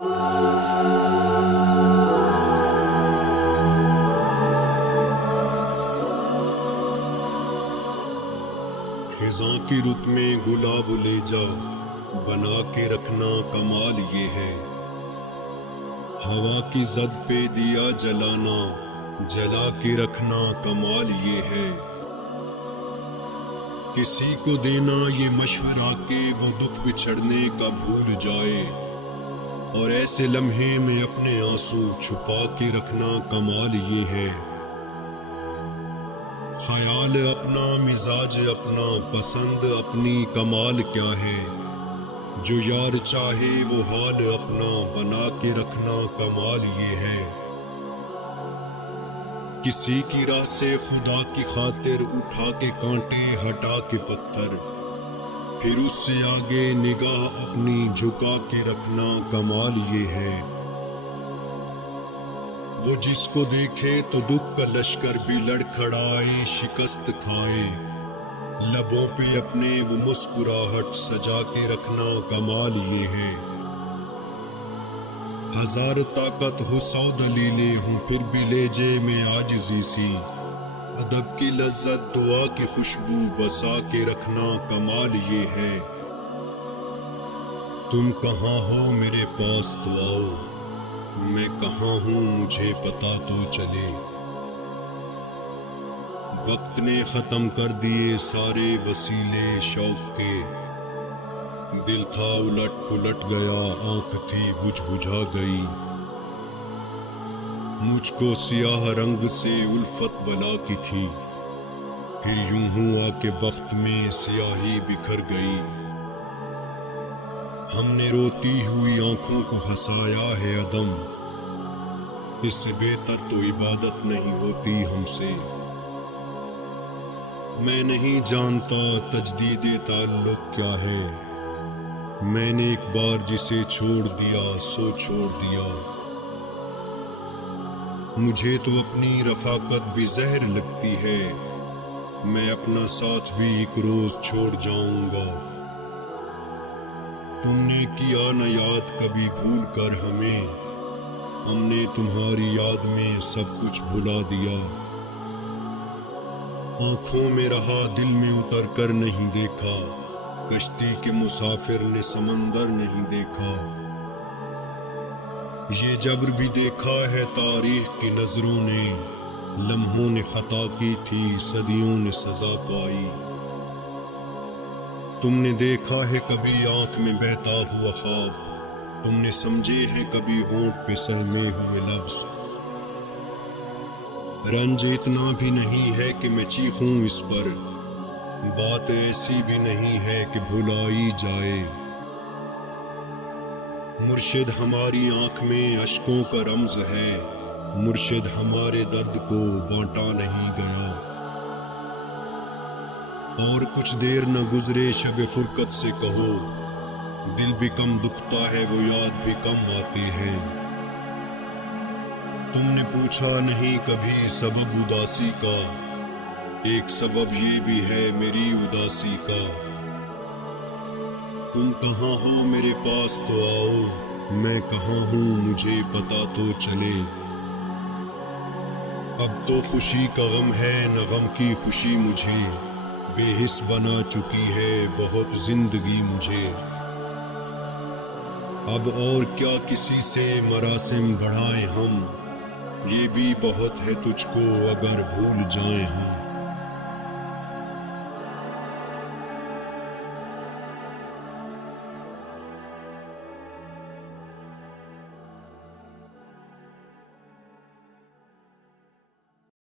خزاں کی رت میں گلاب لے جا، بنا کے رکھنا کمال یہ ہے۔ ہوا کی زد پہ دیا جلانا، جلا کے رکھنا کمال یہ ہے۔ کسی کو دینا یہ مشورہ کہ وہ دکھ بچھڑنے کا بھول جائے، اور ایسے لمحے میں اپنے آنسو چھپا کے رکھنا کمال یہ ہے۔ خیال اپنا، مزاج اپنا، پسند اپنی، کمال کیا ہے۔ جو یار چاہے وہ حال اپنا بنا کے رکھنا کمال یہ ہے۔ کسی کی راہ سے خدا کی خاطر اٹھا کے کانٹے، ہٹا کے پتھر، پھر اس سے آگے نگاہ اپنی جھکا کے رکھنا کمال یہ ہے۔ وہ جس کو دیکھے تو دکھ کا لشکر بھی لڑکھڑائے، شکست کھائے، لبوں پہ اپنے وہ مسکراہٹ سجا کے رکھنا کمال یہ ہے۔ ہزار طاقت ہو، 100 دلیلیں ہوں، پھر بھی لہجے میں عاجزی سی، ادب کی لذت، دعا کی خوشبو بسا کے رکھنا کمال یہ ہے۔ تم کہاں ہو میرے پاس تو آؤ، میں کہاں ہوں مجھے پتا تو چلے۔ وقت نے ختم کر دیے سارے وسیلے شوق کے، دل تھا الٹ پلٹ گیا، آنکھ تھی بجھ بجھا گئی۔ مجھ کو سیاہ رنگ سے الفت بلا کی تھی، پھر یوں ہوا کہ بخت میں سیاہی بکھر گئی۔ ہم نے روتی ہوئی آنکھوں کو ہنسایا ہے عدم، اس سے بہتر تو عبادت نہیں ہوتی ہم سے۔ میں نہیں جانتا تجدید تعلق کیا ہے، میں نے ایک بار جسے چھوڑ دیا سو چھوڑ دیا۔ مجھے تو اپنی رفاقت بھی زہر لگتی ہے، میں اپنا ساتھ بھی ایک روز چھوڑ جاؤں گا۔ تم نے کیا نہ یاد کبھی بھول کر ہمیں، ہم نے تمہاری یاد میں سب کچھ بھلا دیا۔ آنکھوں میں رہا دل میں اتر کر نہیں دیکھا، کشتی کے مسافر نے سمندر نہیں دیکھا۔ یہ جبر بھی دیکھا ہے تاریخ کی نظروں نے، لمحوں نے خطا کی تھی، صدیوں نے سزا پائی۔ تم نے دیکھا ہے کبھی آنکھ میں بہتا ہوا خواب، تم نے سمجھے ہیں کبھی ہونٹ پہ سہمے ہوئے لفظ۔ رنج اتنا بھی نہیں ہے کہ میں چیخوں اس پر، بات ایسی بھی نہیں ہے کہ بھلائی جائے۔ مرشد ہماری آنکھ میں اشکوں کا رمز ہے، مرشد ہمارے درد کو بانٹا نہیں گیا۔ اور کچھ دیر نہ گزرے شب فرقت سے کہو، دل بھی کم دکھتا ہے وہ یاد بھی کم آتے ہیں۔ تم نے پوچھا نہیں کبھی سبب اداسی کا، ایک سبب یہ بھی ہے میری اداسی کا۔ تم کہاں ہو میرے پاس تو آؤ، میں کہاں ہوں مجھے پتا تو چلے۔ اب تو خوشی کا غم ہے نہ غم کی خوشی مجھے، بے حس بنا چکی ہے بہت زندگی مجھے۔ اب اور کیا کسی سے مراسم بڑھائیں ہم، یہ بھی بہت ہے تجھ کو اگر بھول جائیں ہم۔